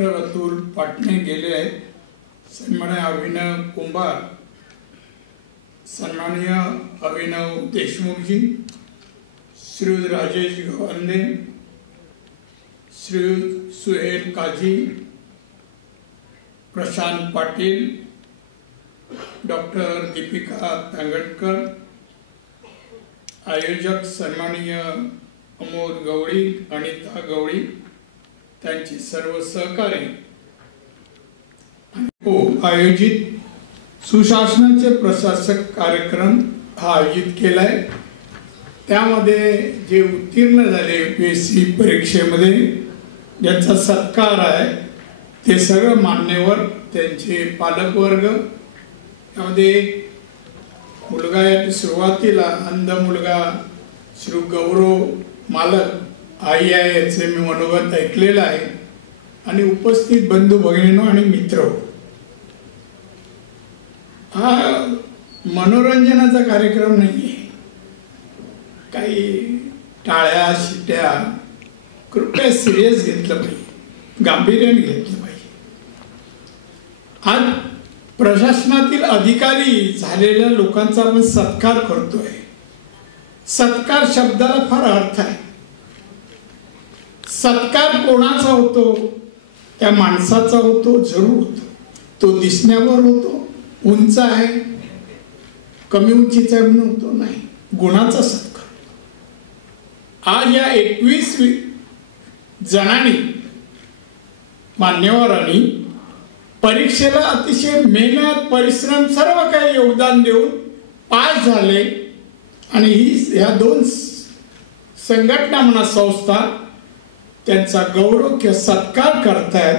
Doctor Atul Patne गेले आहेत, सन्माननीय अभिनव कुंभार, सन्माननीय अभिनव देशमुख जी, श्री राजेश गवंदे, श्री सुहेल काजी, प्रशांत पाटील, डॉक्टर दीपिका तांगडकर, आयोजक सन्माननीय अमोल गवळी, अनिता गवळी, त्यांची सर्व सहकारी, आयोजित सुशासनाचे प्रशासक कार्यक्रम हा आयोजित केलाय। त्यामध्ये जे उत्तीर्ण झाले UPSC परीक्षेमध्ये ज्यांचा सत्कार आहे ते सगळं मान्यवर, त्यांचे पालकवर्ग, त्यामध्ये एक मुलगा आहे सुरुवातीला अंध मुलगा श्री गौरव मालक आई आहे याचे मी मनोगत ऐकलेलं आहे, आणि उपस्थित बंधू भगिनींनो आणि मित्र, हा मनोरंजनाचा कार्यक्रम नाहीये, काही टाळ्या शिट्या, कृपया सिरियस घेतलं पाहिजे, गांभीर्याने घेतलं पाहिजे। आज प्रशासनातील अधिकारी झालेल्या लोकांचा आपण सत्कार करतोय। सत्कार शब्दाला फार अर्थ आहे। सत्कार कोणाचा होतो? त्या माणसाचा होतो, जरूर होतो। तो दिसण्यावर होतो, उंच आहे, कमी उंचीचा होतो नाही, गुणाचा सत्कार। आज या 21 जणांनी मान्यवरांनी परीक्षेला अतिशय मेहनत, परिश्रम, सर्व काही योगदान देऊन पास झाले, आणि ह्या 2 संघटना म्हणा संस्था त्यांचा गौरव किंवा सत्कार करतायत,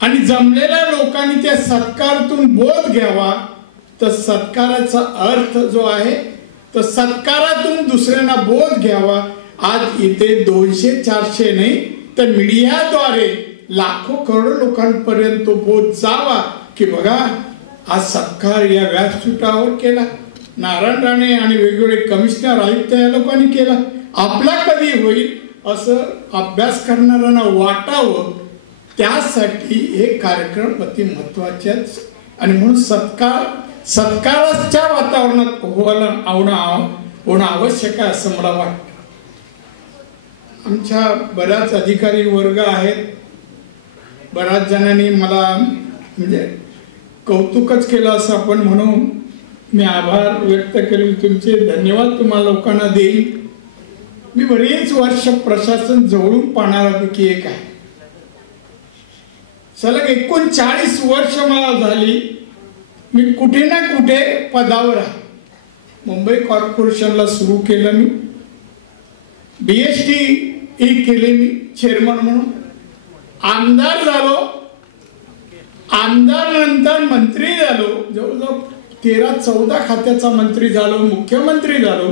आणि जमलेल्या लोकांनी त्या सत्कारातून बोध घ्यावा। तर सत्काराचा अर्थ जो आहे तर सत्कारातून दुसऱ्यांना बोध घ्यावा। आज इथे 200-400 नाही तर मीडियाद्वारे लाखो करोडो लोकांपर्यंत तो बोध जावा की बघा आज सत्कार या व्यासपीठावर केला, नारायण राणे आणि वेगवेगळे कमिशनर आयुक्त या लोकांनी केला, आपला कधी होईल असं अभ्यास करणाऱ्यांना वाटावं। त्यासाठी हे कार्यक्रम अति महत्त्वाचे आहेत, आणि म्हणून सत्काराच्या वातावरणात होणं आवश्यक आहे असं मला वाटतं। आमच्या बऱ्याच अधिकारी वर्ग आहेत, बऱ्याच जणांनी मला म्हणजे कौतुकच केलं असं आपण म्हणून मी आभार व्यक्त करेन तुमचे, धन्यवाद तुम्हाला लोकांना देईन। मी बरेच वर्ष प्रशासन जवळून पाहणाऱ्यापैकी एक आहे। सलग 39 वर्ष मला झाली मी कुठे ना कुठे पदावर आहे। मुंबई कॉर्पोरेशनला सुरू केलं मी, BSTE केले मी चेअरमन म्हणून, आमदार झालो, आमदार नंतर मंत्री झालो, जवळजवळ 13-14 खात्याचा मंत्री झालो, मुख्यमंत्री झालो,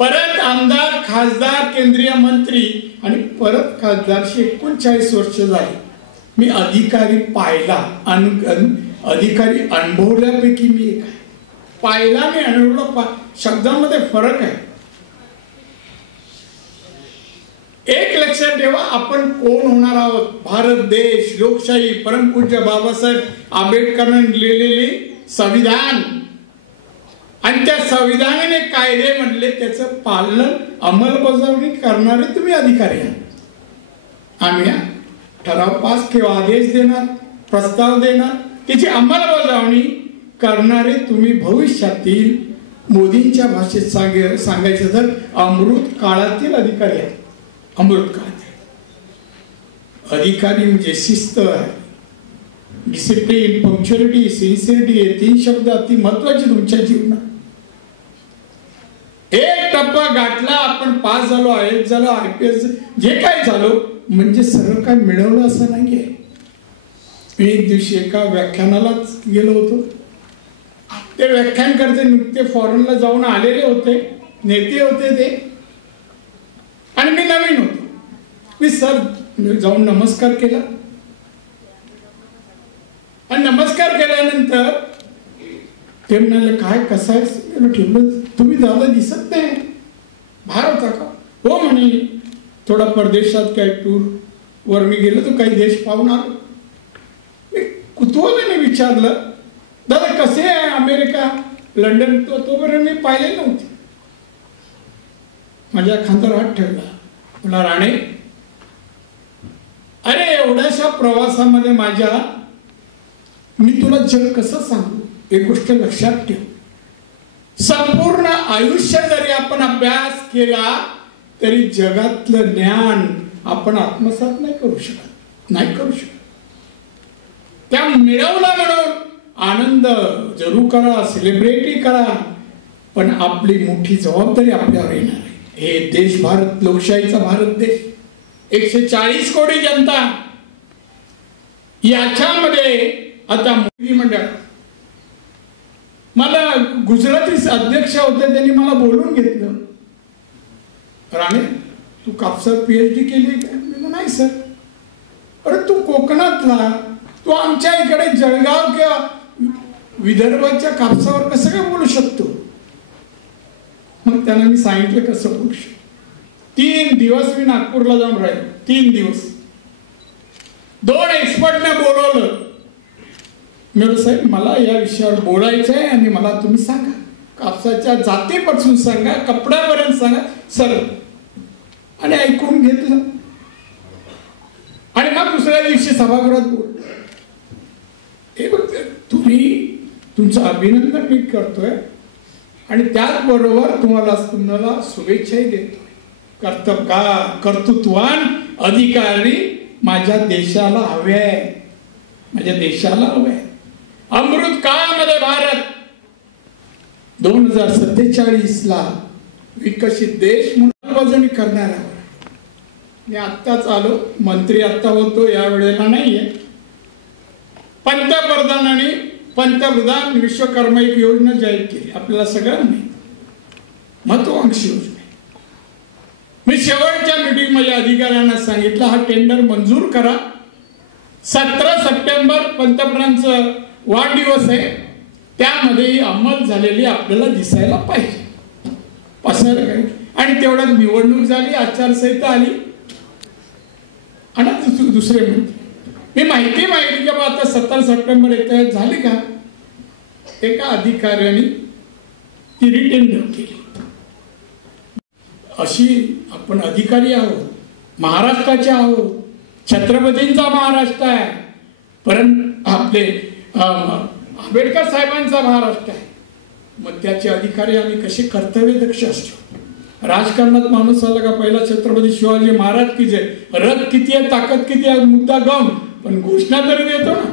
परत आमदार, खासदार, केंद्रीय मंत्री, आणि परत खासदारशी 39 वर्ष झाली। मी अधिकारी पाहिला, अधिकारी अनुभवल्यापैकी मी एक आहे। पाहिला मी अनुभवला, शब्दांमध्ये फरक आहे। एक लक्षात ठेवा, आपण कोण होणार आहोत। भारत देश, लोकशाही, परमपूज्य बाबासाहेब आंबेडकरांनी लिहिलेले संविधान, आणि त्या संविधानाने कायदे म्हटले त्याचं पालन अंमलबजावणी करणारे तुम्ही अधिकारी आहात। आम्ही ठराव पास किंवा आदेश देणार, प्रस्ताव देणार, त्याची अंमलबजावणी करणारे तुम्ही भविष्यातील मोदींच्या भाषेत सांगायचं तर अमृत काळातील अधिकारी आहेत। अमृत काळातील अधिकारी म्हणजे शिस्त आहे, डिसिप्लिन, पंक्च्युअलिटी, सिन्सिअरिटी, हे 3 शब्द अति महत्वाचे तुमच्या जीवनात। एक टप्पा गाठला, आपण पास झालो, IAS झालो, IPS जे काय झालो म्हणजे सर्व काय मिळवलं असं नाहीये। मी एक दिवशी एका व्याख्यानालाच गेलो होतो, ते व्याख्यान करते नुकते फॉरेनला जाऊन आलेले होते, नेते होते ते, आणि मी नवीन होतो। मी सर जाऊन नमस्कार केला, आणि नमस्कार केल्यानंतर ते म्हणाले काय कसं आहे, ठेवलं तुम्ही दादा दिसत नाही, बाहेर होता का? हो म्हणे, थोडा परदेशात काय टूर वर मी गेलो तर काही देश पाहून आलो. मी कुतूहलाने विचारलं, दादा कसे आहे अमेरिका, लंडन? तोपर्यंत मी पाहिले नव्हते. माझ्या खांद्यावर हात ठेवला, तुला राणे, अरे एवढ्याशा प्रवासामध्ये माझ्या मी तुला जग कसं सांगू. एक गोष्ट लक्षात ठेव, संपूर्ण आयुष्य जरी आपण अभ्यास केला तरी जगातलं ज्ञान आपण आत्मसात नाही करू शकत. त्या मिळवला म्हणून आनंद जरूर करा, सेलिब्रेटही करा, पण आपली मोठी जबाबदारी आपल्यावर येणार आहे. हे देश, भारत, लोकशाहीचा भारत देश, 140 कोटी जनता, याच्यामध्ये आता मोदी मंडळ, मला गुजराती अध्यक्ष होते, त्यांनी मला बोलून घेतलं, राणे तू कापसात PhD केली का? मी नाही सर. अरे तू कोकणातला, तू आमच्या इकडे जळगाव किंवा विदर्भाच्या कापसावर कसं काय बोलू शकतो? मग त्यांना मी सांगितलं कसं बोलू शकतो. 3 दिवस मी नागपूरला जाऊन राहिलो. 3 दिवस 2 एक्सपर्टने बोलवलं. मी साहेब मला या विषयावर बोलायचं आहे आणि मला तुम्ही सांगा, कापसाच्या जातीपासून सांगा, कपड्यापर्यंत सांगा सरळ. आणि ऐकून घेतलं आणि मग दुसऱ्या दिवशी सभागृहात बोल. हे बघ, तुमचं अभिनंदन मी करतोय आणि त्याचबरोबर तुम्हाला शुभेच्छाही देतोय. कर्तृत्वान अधिकारी माझ्या देशाला हवे आहे, माझ्या देशाला हवे आहे. अमृत काळामध्ये भारत 2047ला विकसित देश म्हणून वजनी करणार आहे. मी आत्ताच आलो, मंत्री आत्ता होतो, या वेळेला नाहीये. पंतप्रधान विश्वकर्मा एक योजना जाहीर केली, आपल्याला सगळ्यांनी, महत्वाकांक्षी योजना. मी शेवटच्या मीटिंगमध्ये अधिकाऱ्यांना सांगितलं, हा टेंडर मंजूर करा. 17 सप्टेंबर पंतप्रधानांचं वाढदिवस आहे, त्यामध्ये अंमल झालेली आपल्याला दिसायला पाहिजे. पसायला काय. आणि तेवढ्यात निवडणूक झाली, आचारसंहिता आली आणि दुसरे मंत्री. मी माहिती की बाबा आता 17 सप्टेंबर येत झाली का, एका अधिकाऱ्याने ती रिटेंडर केली. अशी आपण अधिकारी आहोत, महाराष्ट्राचे आहोत, छत्रपतींचा महाराष्ट्र आहे, परंतु आपले आंबेडकर साहेबांचा महाराष्ट्र आहे. मग त्याचे अधिकारी आम्ही कसे कर्तव्यदक्ष असतो. राजकारणात माणूस आला का पहिला छत्रपती शिवाजी महाराज की जय, रथ किती आहे, ताकद किती आहे, मुद्दा गाऊन, पण घोषणा तरी देतो ना.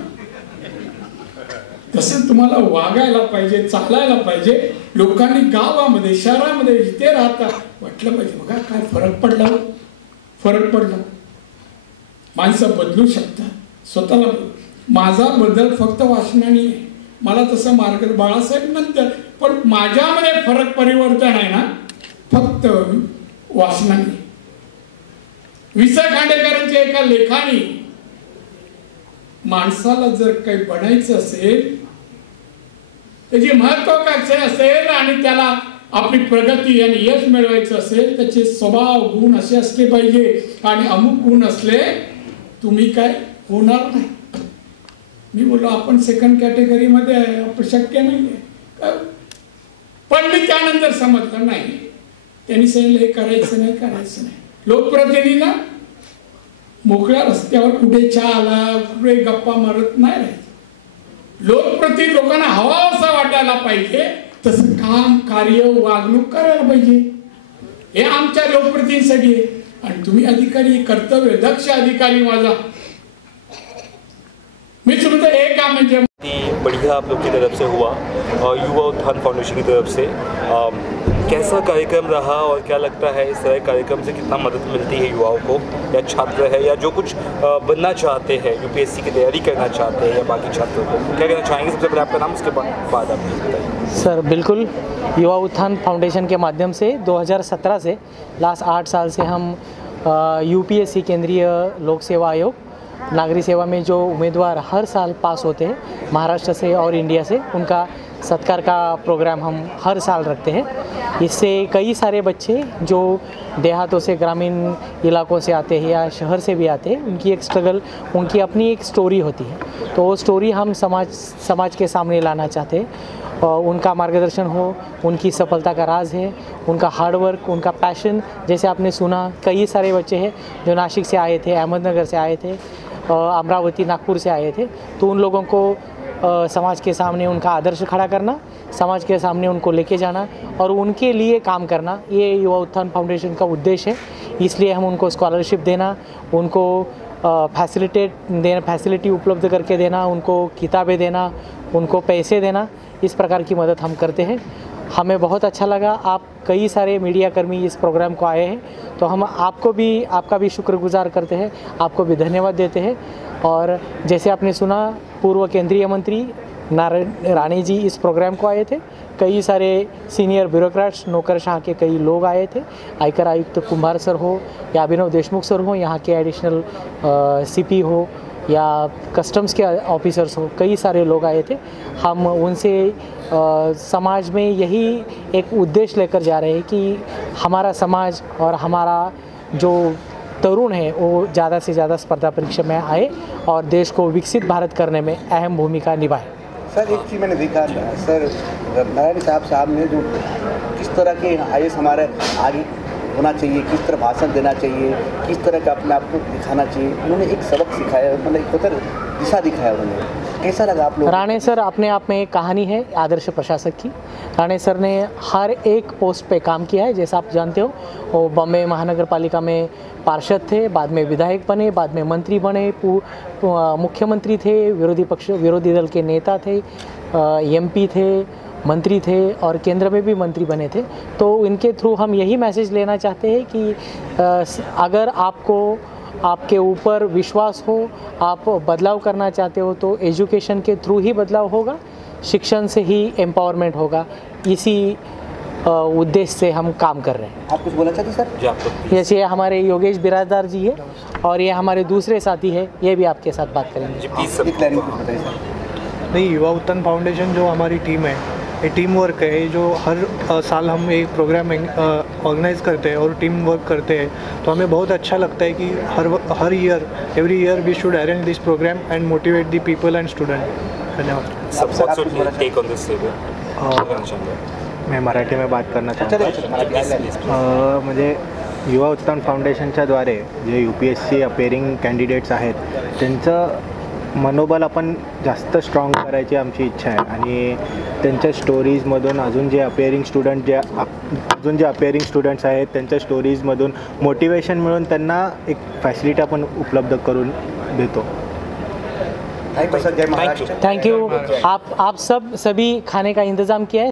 तसं तुम्हाला वागायला पाहिजे, चालायला पाहिजे. लोकांनी गावामध्ये, शहरामध्ये जिथे राहता वाटलं पाहिजे, बघा काय फरक पडला. माणसं बदलू शकतात, स्वतःला. माझा बदल फक्त वाचनाने आहे. मला तसं मार्ग बाळासाहेब नंतर, पण माझ्यामध्ये फरक परिवर्तन आहे ना फक्त वाचनाने. विसा खांडेकरांच्या एका लेखाने माणसाला जर काही बनायचं असेल, त्याची महत्वाकांक्षा असेल आणि त्याला आपली प्रगती आणि यश मिळवायचं असेल, त्याचे स्वभाव गुण असे असले पाहिजे. आणि अमुक गुण असले तुम्ही काय होणार नाही. मी बोललो आपण सेकंड कॅटेगरीमध्ये आहे, आपण शक्य नाही आहे. पण मी त्यानंतर समजलं नाही, त्यांनी सांगितलं हे करायचं नाही. लोकप्रतिनिधीला मोकळ्या रस्त्यावर कुठे चहाला, कुठे गप्पा मारत नाही राहायचं. लोकप्रतिनिधी लोकांना हवा असा वाटायला पाहिजे, तसं काम, कार्य, वागणूक करायला पाहिजे. हे आमच्या लोकप्रतिनिधीसाठी आहे. आणि तुम्ही अधिकारी, कर्तव्य दक्ष अधिकारी माझा. मी तुमचं एक काम म्हणजे बढ़िया आप लोग की तरफ से हुआ और युवा उत्थान फाउंडेशन की तरफ से कैसा कार्यक्रम रहा और क्या लगता है इस तरह कार्यक्रम से कितना मदद मिलती है युवाओं को, या छात्र है या जो कुछ बनना चाहते हैं, UPSC की तैयारी करना चाहते हैं, या बाकी छात्रों को क्या कहना चाहेंगे? सबसे पहले आपका नाम, उसके बाद आप बताइए। सर बिल्कुल, युवा उत्थान फाउंडेशन के माध्यम से 2017 से लास्ट 8 साल से हम UPSC केंद्रीय लोक सेवा आयोग नागरिक सेवा में जो उम्मीदवार हर साल पास होते हैं महाराष्ट्र से और इंडिया से, उनका सत्कार का प्रोग्राम हम हर साल रखते हैं। इससे कई सारे बच्चे जो देहातों से, ग्रामीण इलाकों से आते हैं या शहर से भी आते हैं, उनकी एक स्ट्रगल, उनकी अपनी एक स्टोरी होती है, तो वो स्टोरी हम समाज के सामने लाना चाहते हैं। और उनका मार्गदर्शन हो, उनकी सफलता का राज है उनका हार्डवर्क, उनका पैशन। जैसे आपने सुना, कई सारे बच्चे हैं जो नासिक से आए थे, अहमदनगर से आए थे, अमरावती, नागपुर से आए थे, तो उन लोगों को समाज के सामने उनका आदर्श खड़ा करना, समाज के सामने उनको लेके जाना और उनके लिए काम करना, ये युवा उत्थान फाउंडेशन का उद्देश्य है। इसलिए हम उनको स्कॉलरशिप देना, उनको फैसिलिटी उपलब्ध करके देना, उनको किताबें देना, उनको पैसे देना, इस प्रकार की मदद हम करते हैं। हमें बहुत अच्छा लगा, आप कई सारे मीडिया कर्मी इस प्रोग्राम को आए हैं, तो हम आपका भी शुक्रगुजार करते हैं, आपको भी धन्यवाद देते हैं। और जैसे आपने सुना, पूर्व केंद्रीय मंत्री नारायण राणे जी इस प्रोग्राम को आए थे, कई सारे सीनियर ब्यूरोक्रेट्स, नौकरशाह के कई लोग आए थे, आयकर आयुक्त कुंभार सर हो या अभिनव देशमुख सर हो, यहाँ के एडिशनल सीपी हो या कस्टम्स के ऑफिसर्स हो, कई सारे लोग आए थे। हम उनसे समाज में यही एक उद्देश्य लेकर जा रहे हैं कि हमारा समाज और हमारा जो तरुण है वो ज़्यादा से ज़्यादा स्पर्धा परीक्षा में आए और देश को विकसित भारत करने में अहम भूमिका निभाए। सर, एक चीज़ मैंने देखा सर, नारायण साहब ने जो किस तरह के IAS हमारे आगे होना चाहिए, किस तरह भाषण देना चाहिए, किस तरह का अपने आप को दिखाना चाहिए, उन्होंने एक सबक सिखाया, मतलब एक बेहतर दिशा दिखाया उन्होंने। कैसा लगा आप लोग? राणे सर अपने आप में एक कहानी है आदर्श प्रशासक की। राणे सर ने हर एक पोस्ट पे काम किया है, जैसा आप जानते हो, वो बॉम्बे महानगर पालिका में पार्षद थे, बाद में विधायक बने, बाद में मंत्री बने, मुख्यमंत्री थे, विरोधी दल के नेता थे, MP थे, मंत्री थे और केंद्र में भी मंत्री बने थे। तो इनके थ्रू हम यही मैसेज लेना चाहते हैं कि अगर आपके ऊपर विश्वास हो, आप बदलाव करना चाहते हो, तो एजुकेशन के थ्रू ही बदलाव होगा, शिक्षण से ही एम्पावरमेंट होगा। इसी उद्देश्य से हम काम कर रहे हैं। आप कुछ बोलना चाहते सर? जैसे हमारे योगेश बिराजदार जी है और ये हमारे दूसरे साथी है, ये भी आपके साथ बात करेंगे। नहीं, युवा उत्थान फाउंडेशन जो हमारी टीम है, ये टीम वर्क है, जो हर साल हम एक प्रोग्राम ऑर्गेनाइज करते हैं और टीम वर्क करते हैं, तो हमें बहुत अच्छा लगता है कि हर year, every year we should arrange this programme and motivate the people and student. धन्यवाद। मैं मराठी में बात करना चाहता हूँ। म्हणजे युवा उत्थान फाउंडेशनच्या द्वारे जे UPSC अपेअरिंग कॅन्डिडेट्स आहेत, त्यांचं मनोबल आपण जास्त स्ट्रॉंग करायची आमची इच्छा आहे आणि त्यांच्या स्टोरीजमधून अजून जे अपेअरिंग स्टुडंट्स आहेत, त्यांच्या स्टोरीजमधून मोटिवेशन मिळून त्यांना एक फॅसिलिटी आपण उपलब्ध करून देतो। Thank you sir. जय महाराष्ट्र। Thank you. आप सभी खाने का इंतज़ाम किया है।